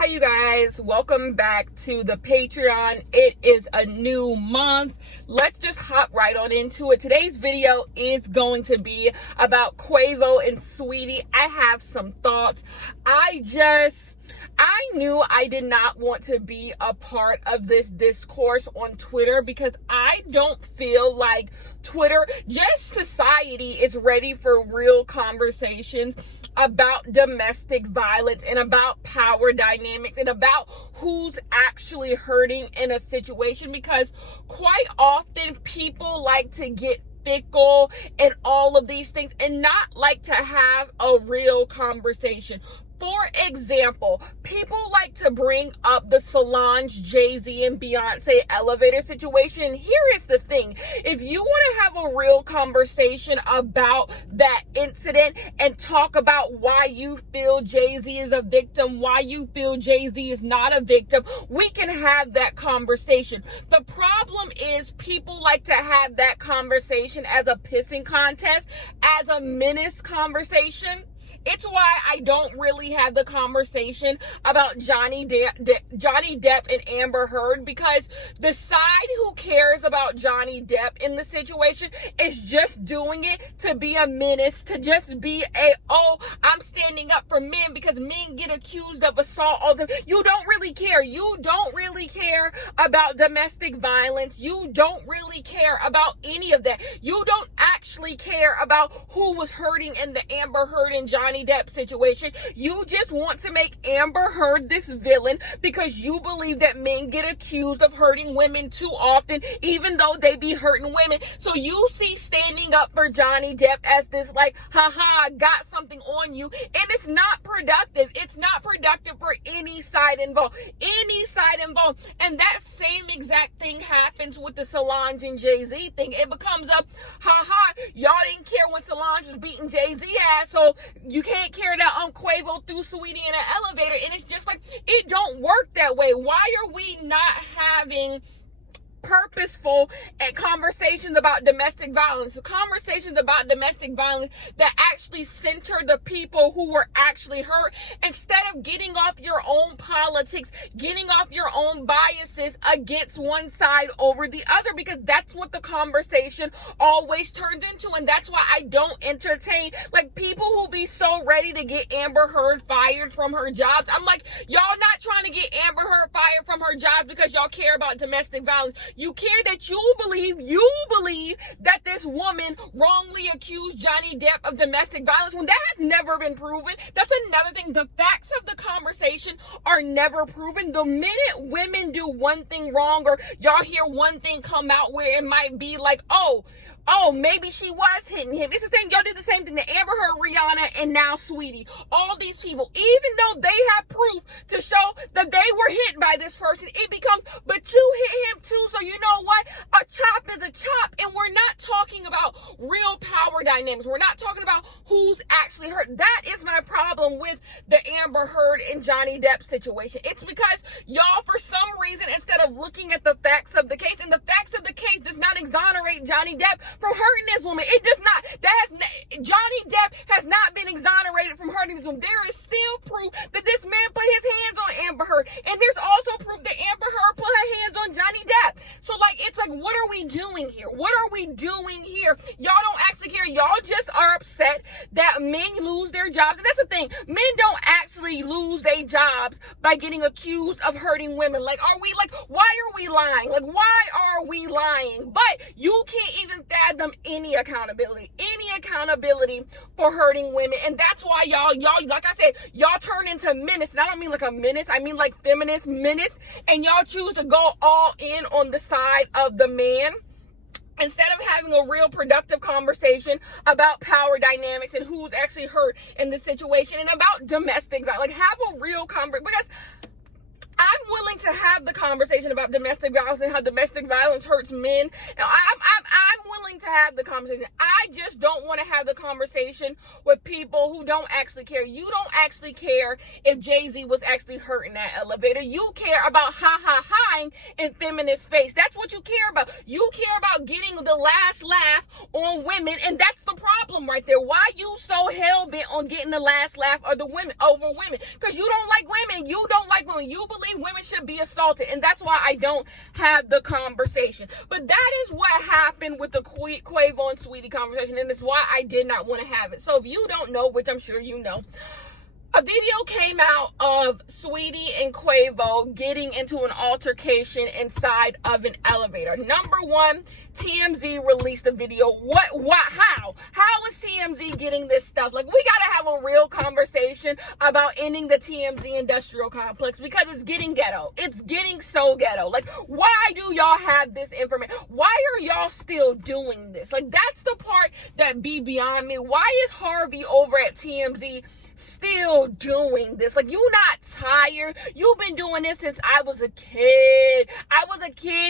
Hi you guys, welcome back to the Patreon. It is a new month. Let's just hop right on into it. Today's video is going to be about Quavo and Saweetie. I have some thoughts. I knew I did not want to be a part of this discourse on Twitter because I don't feel like Twitter, just society, is ready for real conversations about domestic violence and about power dynamics and about who's actually hurting in a situation, because quite often people like to get fickle and all of these things and not like to have a real conversation. For example, people like to bring up the Solange, Jay-Z, and Beyonce elevator situation. Here is the thing. If you want to have a real conversation about that incident and talk about why you feel Jay-Z is a victim, why you feel Jay-Z is not a victim, we can have that conversation. The problem is people like to have that conversation as a pissing contest, as a menace conversation. It's why I don't really have the conversation about Johnny Depp and Amber Heard, because the side who cares about Johnny Depp in the situation is just doing it to be a menace, to just be I'm standing up for men because men get accused of assault all the time. You don't really care. You don't really care about domestic violence. You don't really care about any of that. You don't actually care about who was hurting in the Amber Heard and Johnny Depp situation. You just want to make Amber Heard this villain because you believe that men get accused of hurting women too often, even though they be hurting women. So you see standing up for Johnny Depp as this like, haha, I got something on you. And it's not productive. It's not productive for any side involved. Any side involved. And that same exact thing happens with the Solange and Jay-Z thing. It becomes a, haha, y'all didn't care when Solange was beating Jay-Z ass, so you can't carry that on Quavo through Saweetie in an elevator. And it's just like, it don't work that way. Why are we not having purposeful conversations about domestic violence, conversations about domestic violence that actually center the people who were actually hurt, instead of getting off your own politics, getting off your own biases against one side over the other, because that's what the conversation always turns into. And that's why I don't entertain like people who be so ready to get Amber Heard fired from her jobs. I'm like, y'all not trying to get Amber Heard fired from her jobs because y'all care about domestic violence. You care that you believe that this woman wrongly accused Johnny Depp of domestic violence when that has never been proven. That's another thing. The facts of the conversation are never proven. The minute women do one thing wrong, or y'all hear one thing come out where it might be like, oh, maybe she was hitting him. It's the same. Y'all did the same thing to Amber Heard, Rihanna, and now Saweetie. All these people, even though they have proof to show that they were hit by this person, it becomes, but you hit him too. So you know what? A chop is a chop. And we're not talking about real power dynamics. We're not talking about who's actually hurt. That is my problem with the Amber Heard and Johnny Depp situation. It's because y'all, for some reason, instead of looking at the facts of the case, and the facts of the case does not exonerate Johnny Depp from hurting this woman. It does not. Johnny Depp has not been exonerated from hurting this woman. There is still proof that this man put his hands on Amber Heard. And there's also proof that Amber Heard put her hands on Johnny Depp. So like, it's like, what are we doing here? What are we doing here? Y'all don't actually care. Y'all just are upset that men lose their jobs. And that's the thing. Men don't actually lose their jobs by getting accused of hurting women. Like, why are we lying? Like, why are we lying? But you can't even fathom any accountability for hurting women. And that's why y'all, like I said, y'all turn into menace. And I don't mean like a menace. I mean like feminist menace. And y'all choose to go all in on the side of the man, instead of having a real productive conversation about power dynamics and who's actually hurt in this situation, and about domestic violence. Like, have a real conversation, because I'm willing to have the conversation about domestic violence and how domestic violence hurts men. I'm willing to have the conversation. I just don't want to have the conversation with people who don't actually care. You don't actually care if Jay-Z was actually hurt in that elevator. You care about ha-ha-haing in feminist face. That's what you care about. You care about getting the last laugh on women, and that's the problem right there. Why you so hell-bent on getting the last laugh of the women over women? Because you don't like women. You don't like women. You believe women should be assaulted, and that's why I don't have the conversation. But that is what happened with the Quavo and Saweetie conversation, and it's why I did not want to have it. So if you don't know, which I'm sure you know, a video came out of Saweetie and Quavo getting into an altercation inside of an elevator. Number one, TMZ released a video. How is TMZ getting this stuff? Like, we gotta have a real conversation about ending the TMZ industrial complex, because it's getting ghetto. It's getting so ghetto. Like, why do y'all have this information? Why are y'all still doing this? Like, that's the part that be beyond me. Why is Harvey over at TMZ still doing this? Like, you not tired? You've been doing this since I was a kid.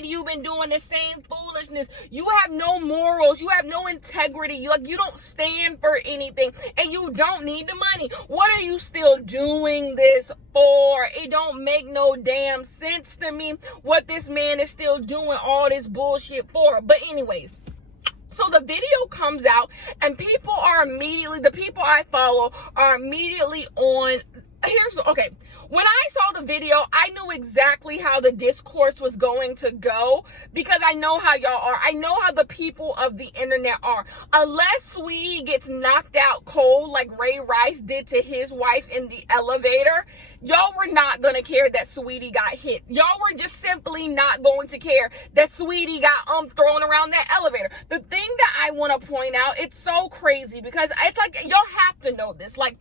You've been doing the same foolishness. You have no morals. You have no integrity. You don't stand for anything, and you don't need the money. What are you still doing this for? It don't make no damn sense to me what this man is still doing all this bullshit for. But anyways, so the video comes out, and people are immediately, the people I follow are immediately on. Okay, when I saw the video, I knew exactly how the discourse was going to go, because I know how y'all are. I know how the people of the internet are. Unless Saweetie gets knocked out cold like Ray Rice did to his wife in the elevator, y'all were not going to care that Saweetie got hit. Y'all were just simply not going to care that Saweetie got thrown around that elevator. The thing that I want to point out, it's so crazy, because it's like, y'all have to know this. Like,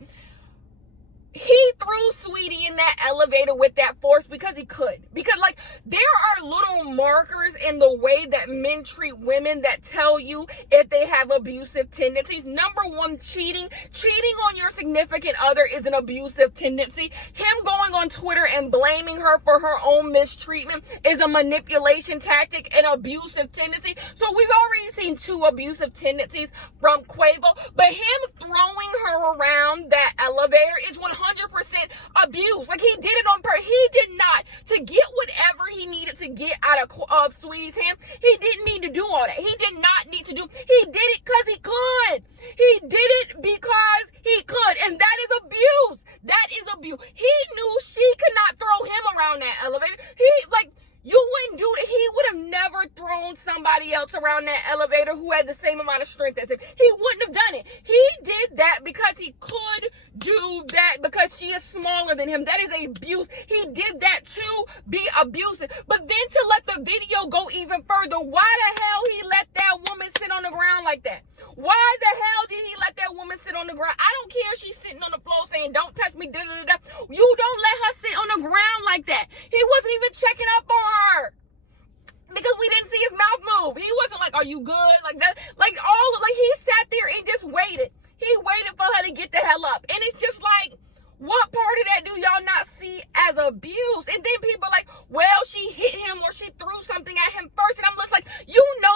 he threw Saweetie in that elevator with that force because he could. Because, like, there are little markers in the way that men treat women that tell you if they have abusive tendencies. Number one, cheating. Cheating on your significant other is an abusive tendency. Him going on Twitter and blaming her for her own mistreatment is a manipulation tactic, an abusive tendency. So we've already seen 2 abusive tendencies from Quavo. But him throwing her around that elevator is 100% abuse. Like, he did it on purpose. He did not, to get whatever he needed to get out of Saweetie's hand, he didn't need to do all that. He did not need to do. He did it because he could. He did it because he could. And that is abuse. That is abuse. He knew she could not throw him around that elevator. You wouldn't do it. He would have never thrown somebody else around that elevator who had the same amount of strength as him. He wouldn't have done it. He did that because he could do that, because she is smaller than him. That is abuse. He did that to be abusive. But then to let the video go even further, why the hell he let that woman sit on the ground like that? Why the hell did he let that woman sit on the ground? I don't care if she's sitting on the floor saying, "Don't touch me," da, da, da, da. You don't let her sit on the ground like that. He wasn't even checking up on her, because we didn't see his mouth move. He wasn't like, "Are you good?" Like that. Like he sat there and just waited. He waited for her to get the hell up. And it's just like, what part of that do y'all not see as abuse? And then people are like, well, she hit him or she threw something at him first. And I'm just like, you know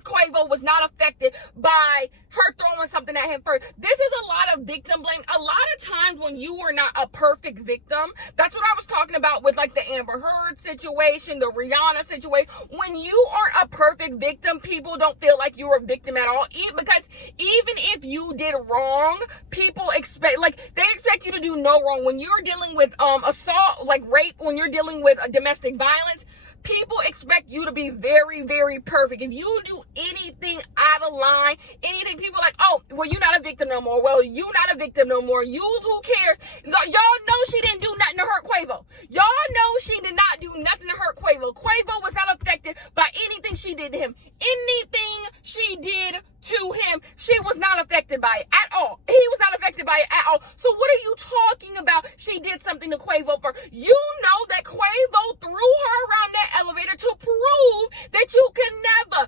Quavo was not affected by her throwing something at him first. This is a lot of victim blame. A lot of times when you are not a perfect victim, that's what I was talking about with like the Amber Heard situation, the Rihanna situation. When you aren't a perfect victim, people don't feel like you're a victim at all. Because even if you did wrong, people expect you to do no wrong. When you're dealing with assault, like rape, when you're dealing with domestic violence, people expect you to be very, very perfect. If you do anything out of line, anything, people are like, "Oh, well, you're not a victim no more. Well, you not a victim no more. Who cares?" Y'all know she didn't do nothing to hurt Quavo. Y'all know she did not do nothing to hurt Quavo. Quavo was not affected by anything she did to him. Anything she did to him, she was not affected by it at all. He was not affected by it at all. So what are you talking about? She did something to Quavo for. You know that Quavo threw her around that elevator to prove that you can never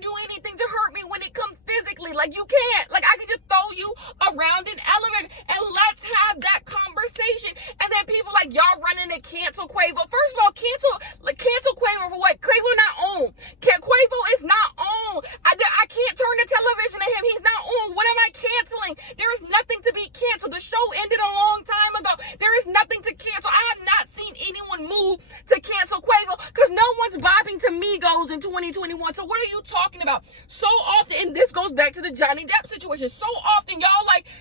do anything to hurt me when it comes physically. Like, you can't. Like, I can just throw you around an elevator, and let's have that conversation. And then people like, y'all running to cancel Quavo. First of all, cancel Quavo for what? Quavo not on. Quavo is not on. I can't turn the television to him. He's not on. What am I canceling? There is nothing to be canceled. The show ended a long time ago. There is nothing to cancel. I have not seen anyone move to cancel Quavo, because no one's bopping to Migos in 2021. So what are you talking about? So often, and this goes back to the Johnny Depp situation, so often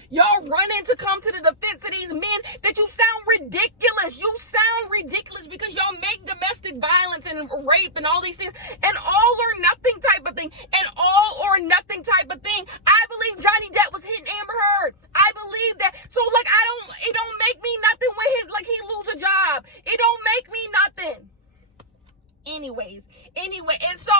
y'all running to come to the defense of these men that you sound ridiculous. You sound and rape and all these things, an all or nothing type of thing, an all or nothing type of thing. I believe Johnny Depp was hitting Amber Heard. I believe that. So like, it don't make me nothing when he lose a job. It don't make me nothing. Anyway, and so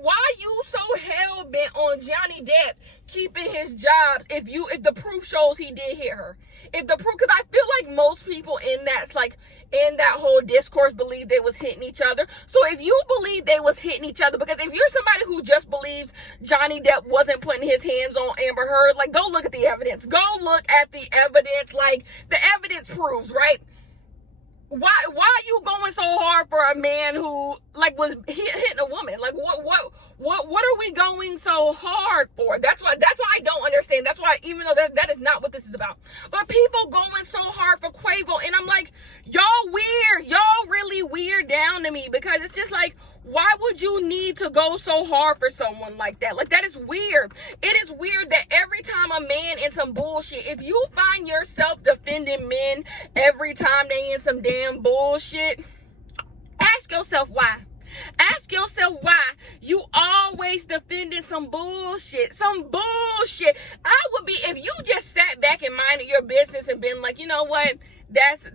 why you so hell bent on Johnny Depp keeping his jobs if the proof shows he did hit her? If the proof, because I feel like most people in that whole discourse believe they was hitting each other. So if you believe they was hitting each other, because if you're somebody who just believes Johnny Depp wasn't putting his hands on Amber Heard, like, go look at the evidence. Go look at the evidence. Like, the evidence proves, right? Why are you going so hard for a man who like was hitting a woman? Like, what are we going so hard for? That's why I don't understand. That's why, even though that is not what this is about, but people going so hard for Quavo, and I'm like, y'all weird, y'all really weird down to me, because it's just like, why would you need to go so hard for someone like that? Like, that is weird. It is weird that every time a man in some bullshit, if you find yourself defending men every time they in some damn bullshit, ask yourself why. Ask yourself why you always defending some bullshit. Some bullshit. I would be, if you just sat back and minded your business and been like, you know what?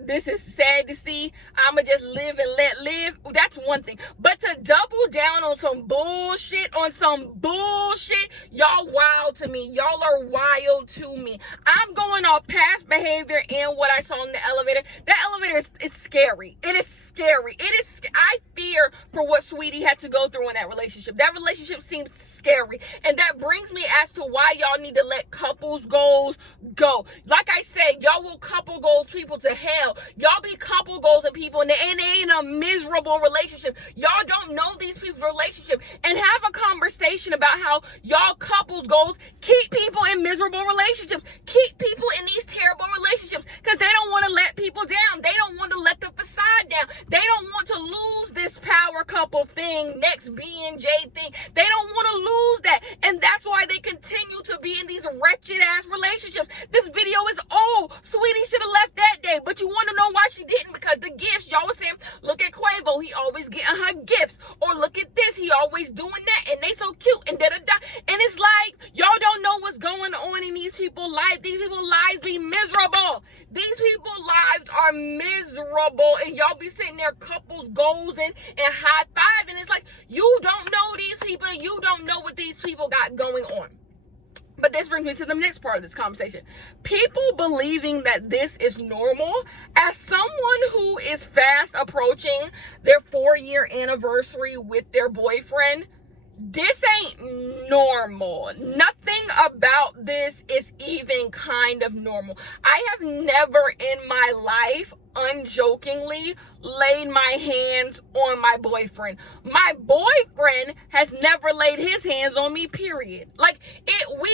This is sad to see. I'ma just live and let live. That's one thing. But to double down on some bullshit, y'all wild to me. Y'all are wild to me. I'm going off past behavior and what I saw in the elevator. That elevator is scary. It is scary. I fear for what Sweetie had to go through in that relationship. That relationship seems scary. And that brings me as to why y'all need to let couples goals go. Like I said, y'all will couple goals people to hell. Y'all be couple goals and people, and they in a miserable relationship. Y'all don't know these people's relationship, and have a conversation about how y'all couples goals keep people in miserable relationships, keep people in these terrible relationships, because they don't want to let people down. They don't want to let the facade down. They don't want to lose this power couple thing, next B&J thing. They don't want to lose that, and that's why they continue to be in these wretched ass relationships. This video is old. Sweetie should have left that day, but you want to know why she didn't? Because the gifts, y'all was saying, look at Quavo, he always getting her gifts, or look at this, he always doing that, and they so cute, and da-da-da. And it's like, y'all don't know what's going on in these people's lives. These people's lives be miserable. These people's lives are miserable, and y'all be sitting there couples goals and high five, and it's like, you don't know these people, and you don't know what these people got going on. But this brings me to the next part of this conversation. People believing that this is normal. As someone who is fast approaching their 4-year anniversary with their boyfriend, this ain't normal. Nothing about this is even kind of normal. I have never in my life unjokingly laid my hands on my boyfriend. My boyfriend has never laid his hands on me, period. Like, we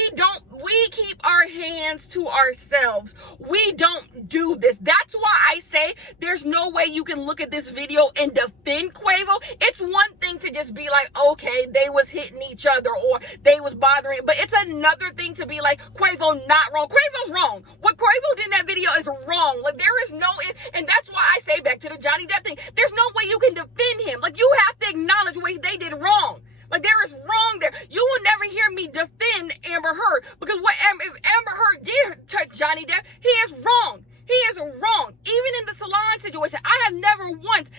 keep our hands to ourselves. We don't do this. That's why I say there's no way you can look at this video and defend Quavo. It's one thing to just be like, okay, they was hitting each other or they was bothering, but it's another thing to be like, Quavo not wrong. Quavo's wrong. What Quavo did in that video is wrong. Like, there is no, and that's why I say, back to the Johnny Depp thing, there's no way you can defend him. Like, you have to acknowledge what they did wrong. Like, there is wrong there. You will never hear me defend Amber Heard, because if Amber Heard did touch Johnny Depp, he is wrong. He is wrong. Even in the Solange situation, I have never once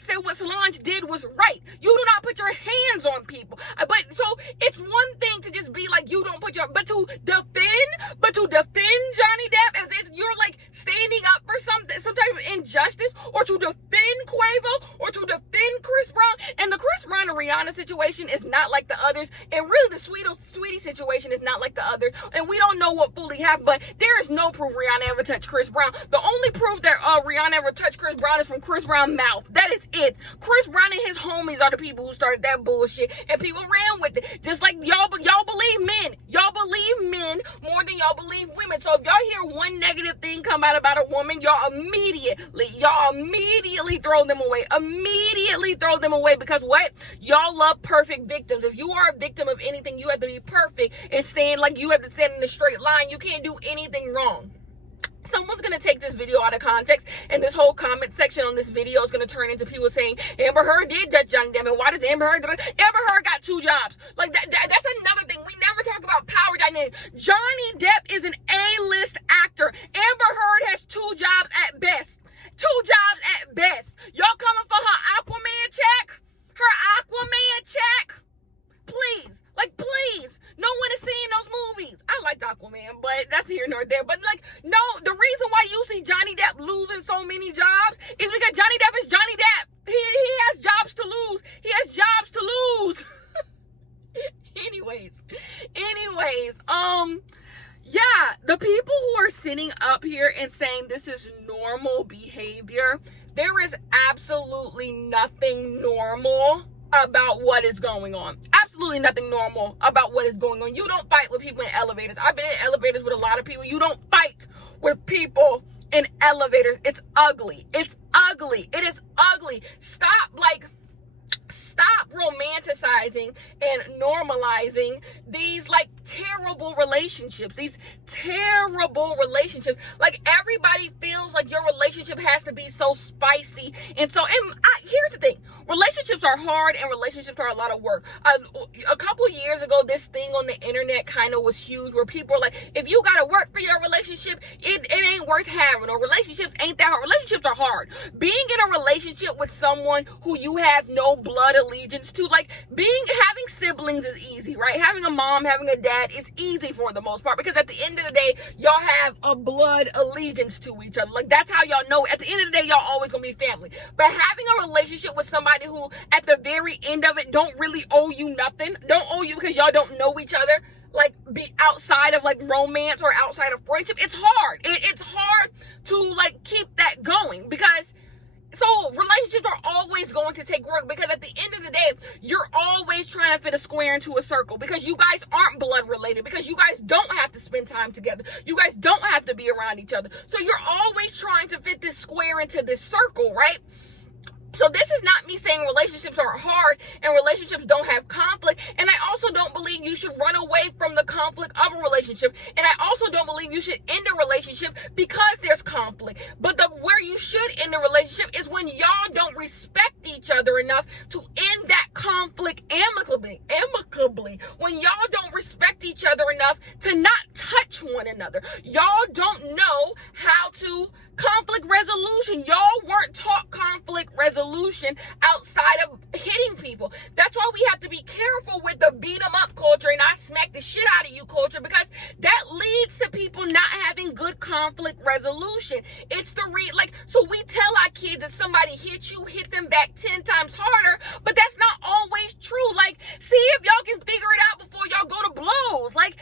said what Solange did was right. You do not put your hands on people. But so it's one thing to just be like, you don't put your, but to defend Johnny Depp as if you're like standing up for something, some type of injustice, or to defend Quavo, or to defend Chris Brown. And the Chris Brown and Rihanna situation is not like the others. And really the Sweetie situation is not like the others. And we don't know what fully happened, but there is no proof Rihanna ever touched Chris Brown. The only proof that Rihanna ever touched Chris Brown is from Chris Brown's mouth. That is it. Chris Brown and his homies are the people who started that bullshit, and people ran with it. Just like y'all believe men. Y'all believe men more than y'all believe women. So if y'all hear one negative thing come out about a woman, y'all immediately throw them away. Immediately throw them away, because what? Y'all love perfect victims. If you are a victim of anything, you have to be perfect and stand like you have to stand in a straight line. You can't do anything wrong. Someone's going to take this video out of context, and this whole comment section on this video is going to turn into people saying, Amber Heard did touch Johnny Depp, and why does Amber Heard got 2 jobs? Like, that's another thing. We never talk about power dynamics. Johnny Depp is an A-list actor. Amber Heard has 2 jobs at best. 2 jobs at best. Y'all coming for her Aquaman check? Her Aquaman check? Please. Like, please. No one is seeing those movies. I liked Aquaman, but that's here nor there. But, like, no, the reason why you see Johnny Depp losing so many jobs is because Johnny Depp is Johnny Depp. He has jobs to lose. He has jobs to lose. Anyways, yeah, the people who are sitting up here and saying this is normal behavior, there is absolutely nothing normal about what is going on. Absolutely nothing normal about what is going on. You don't fight with people in elevators. I've been in elevators with a lot of people. You don't fight with people in elevators. It's ugly. It's ugly. It is ugly. Stop romanticizing and normalizing these like terrible relationships. Like, everybody feels like your relationship has to be so spicy. And here's the thing. Relationships are hard, and relationships are a lot of work. A couple years ago, this thing on the internet kind of was huge, where people are like, if you got to work for your relationship, it ain't worth having, or relationships ain't that hard. Relationships are hard. Being in a relationship with someone who you have no blood allegiance to, like, having siblings is easy, right? Having a mom, having a dad is easy for the most part, because at the end of the day, y'all have a blood allegiance to each other. Like, that's how y'all know. At the end of the day, y'all always gonna be family. But having a relationship with somebody who at the very end of it don't really owe you nothing, don't owe you because y'all don't know each other, like, be outside of like romance or outside of friendship, it's hard. It's hard to like keep that going, because relationships are always going to take work, because at the end of the day, you're always trying to fit a square into a circle, because you guys aren't blood related, because you guys don't have to spend time together. You guys don't have to be around each other. So you're always trying to fit this square into this circle, right? So this is not me saying relationships are hard and relationships don't have conflict. And I also don't believe you should run away from the conflict of a relationship. And I also don't believe you should end a relationship because there's conflict. But where you should end a relationship is when y'all don't respect each other enough to end that conflict amicably. When y'all don't respect each other enough to not touch one another. Y'all don't know how to conflict resolution. Y'all weren't taught conflict resolution outside of hitting people. That's why we have to be careful with the beat 'em up culture and I smack the shit out of you culture, because that leads to people not having good conflict resolution. It's so we tell our kids, if somebody hits you, hit them back 10 times harder, but that's not always true. Like, see if y'all can figure it out before y'all go to blows. Like,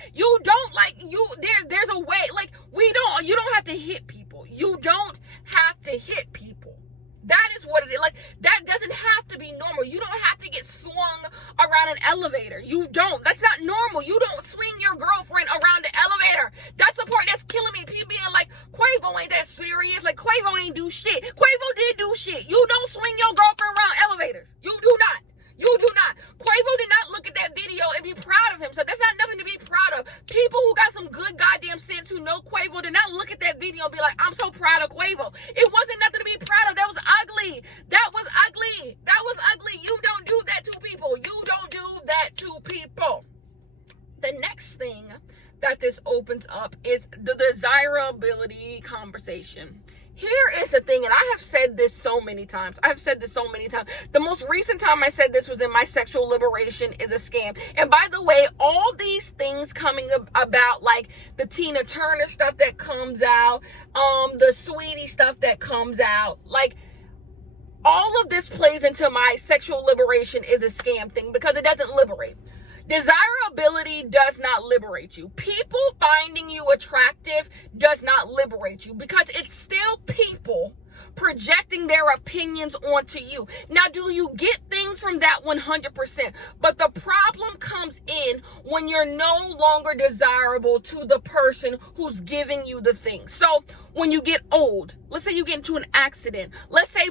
there's a way, like, you don't have to hit people. You don't have to hit people. That is what it is. Like, that doesn't have to be normal. You don't have to get swung around an elevator. You don't. That's not normal. You don't swing your girlfriend around the elevator. That's the part that's killing me. People being like, Quavo ain't that serious. Like, Quavo ain't do shit. Quavo did do shit. You don't swing your girlfriend around elevators. You do not. You do not. Quavo did not look at that video and be proud of himself. That's not nothing to be proud of. People who got some good goddamn sense, who know Quavo, did not look at that video and be like, I'm so proud of Quavo. It wasn't nothing to be proud of. That was ugly. That was ugly. That was ugly. You don't do that to people. You don't do that to people. The next thing that this opens up is the desirability conversation. Here is the thing, and I have said this so many times. The most recent time I said this was in my sexual liberation is a scam. And by the way, all these things coming about, like the Tina Turner stuff that comes out, the Sweetie stuff that comes out, like, all of this plays into my sexual liberation is a scam thing, because it doesn't liberate. Desirability does not liberate you. People finding you attractive does not liberate you, because it's still people projecting their opinions onto you. Now, do you get things things from that 100%. But the problem comes in when you're no longer desirable to the person who's giving you the thing. So when you get old, let's say you get into an accident. Let's say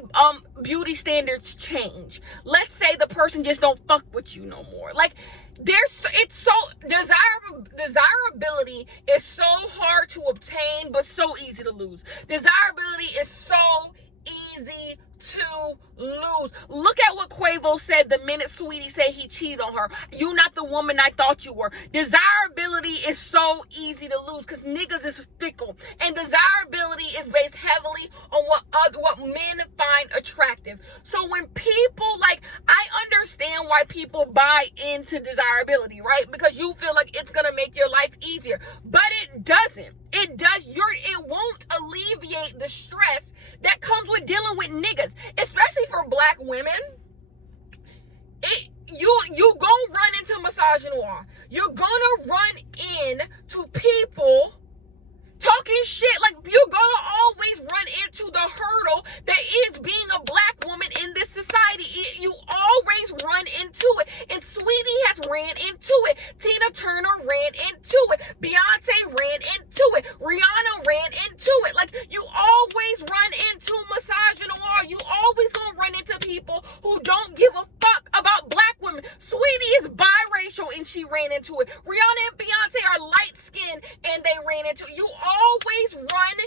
beauty standards change. Let's say the person just don't fuck with you no more. Like, it's so desirability is so hard to obtain, but so easy to lose. Desirability is so easy to lose. Look at what Quavo said the minute Sweetie said he cheated on her. You not the woman I thought you were. Desirability is so easy to lose because niggas is fickle, and desirability is based heavily on what men find attractive. So when people, like, I understand why people buy into desirability, right? Because you feel like it's gonna make your life easier, but it doesn't. It does. It won't alleviate the stress that comes with dealing with niggas, especially for black women. You gonna run into misogynoir. You're gonna run into people talking shit. Like, you're gonna always run into the hurdle that is being a black woman in this society. You always run into it. And Sweetie has ran into it. Tina Turner ran into it. Beyonce ran into it. Rihanna ran into it. Like, you always run into misogynoir. You always gonna run into people who don't give a fuck about black women. Sweetie is biracial and she ran into it. Rihanna and Beyonce are light skinned and they ran into it. You always run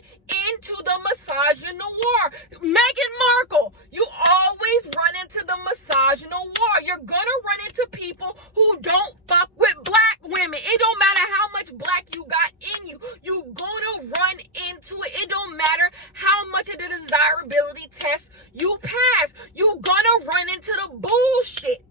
into the misogynoir. Meghan Markle, you always run into the misogynoir. You're gonna run into people who don't fuck with black women. It don't matter how much black you got in you. You gonna run into it. It don't matter how much of the desirability test you pass. You gonna run into the bullshit.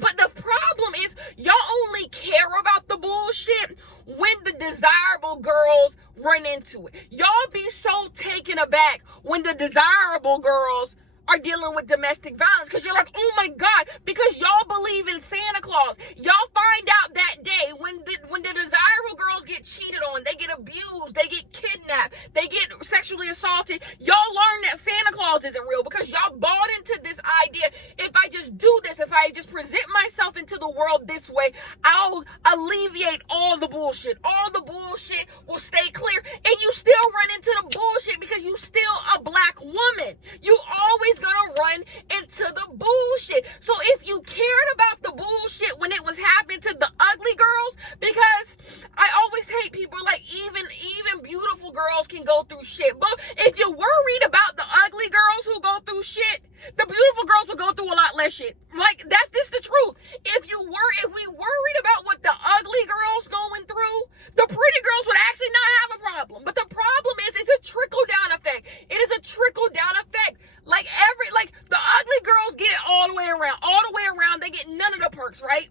But the problem is, y'all only care about the bullshit when the desirable girls run into it. Y'all be so taken aback when the desirable girls are dealing with domestic violence, because you're like, oh my God, because y'all believe in Santa Claus. Y'all find out that day when the desirable girls get cheated on, they get abused, they get kidnapped, they get sexually assaulted. Y'all learn that Santa Claus isn't real because y'all bought into this idea. If I just do this, if I just present myself into the world this way, I'll alleviate all the bullshit. All the bullshit will stay clear, and you still run into the bullshit because you still a black woman. You always gonna run into the bullshit. So if you cared about the bullshit when it was happening to the ugly girls, because I always hate people, like, even beautiful girls can go through shit, but if you're worried about the ugly girls who go through shit, the beautiful girls will go through a lot less shit. Like, this the truth. If we worried about what the ugly girls going through, the pretty girls would actually not have a problem. But the problem is, it's a trickle down effect. It is a trickle down effect. Like, the ugly girls get it all the way around. All the way around, they get none of the perks, right?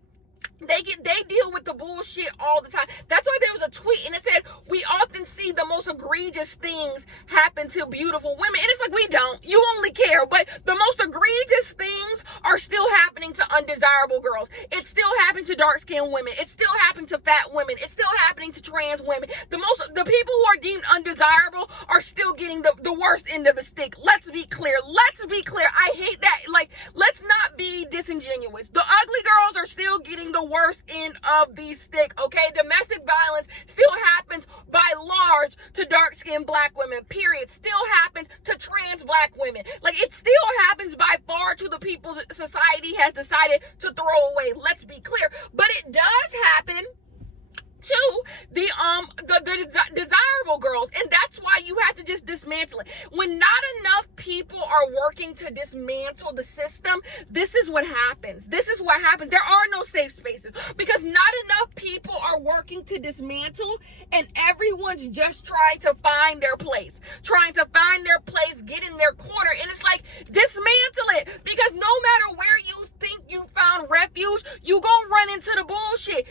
They deal with the bullshit all the time. That's why there was a tweet and it said, we often see the most egregious things happen to beautiful women. And it's like, we don't. You only care. But the most egregious things are still happening to undesirable girls. It's still happening to dark-skinned women. It's still happening to fat women. It's still happening to trans women. The people who are deemed undesirable are still getting the worst end of the stick. Let's be clear. I hate that. Like, let's not be disingenuous. The ugly girls are still getting the worst end of the stick, okay? Domestic violence still happens by large to dark-skinned black women, period. Still happens to trans black women. Like, it still happens by far to the people that society has decided to throw away. Let's be clear. But it does happen to the desirable girls, and that's why you have to just dismantle it. When not enough people are working to dismantle the system, this is what happens. There are no safe spaces because not enough people are working to dismantle, and everyone's just trying to find their place, get in their corner. And it's like, dismantle it, because no matter where you think you found refuge, you gonna run into the bullshit.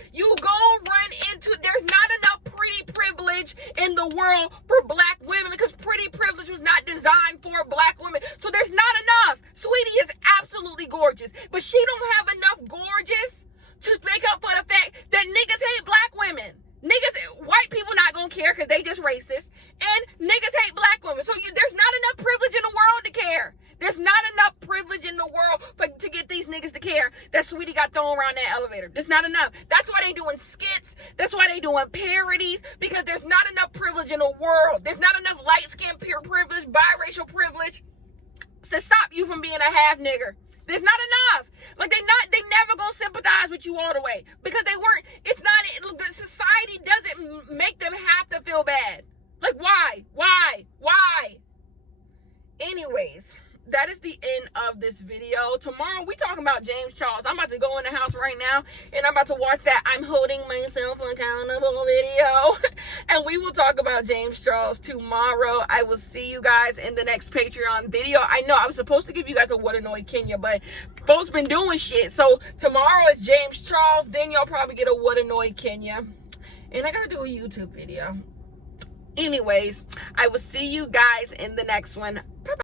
There's not enough pretty privilege in the world for black women, because pretty privilege was not designed for black women. So there's not enough. Sweetie is absolutely gorgeous, but she don't have enough gorgeous to make up for the fact that niggas hate black women. White people not gonna care because they just racist, and niggas hate black women. So there's not enough privilege in the world to care. There's not enough privilege in the world to get around that elevator. There's not enough. That's why they doing skits. That's why they doing parodies, because there's not enough privilege in the world. There's not enough light-skinned privilege, biracial privilege to stop you from being a half nigger. There's not enough. Like, they never gonna sympathize with you all the way, because they weren't. It's not, the society doesn't make them have to feel bad. Like, why? Anyways, that is the end of this video. Tomorrow we talking about James Charles. I'm about to go in the house right now and I'm about to watch that I'm holding myself accountable video. And we will talk about James Charles tomorrow. I will see you guys in the next Patreon video. I know I was supposed to give you guys a What Annoyed Kenya, but folks been doing shit. So tomorrow is James Charles. Then y'all probably get a What Annoyed Kenya. And I gotta do a YouTube video. Anyways, I will see you guys in the next one. Bye-bye.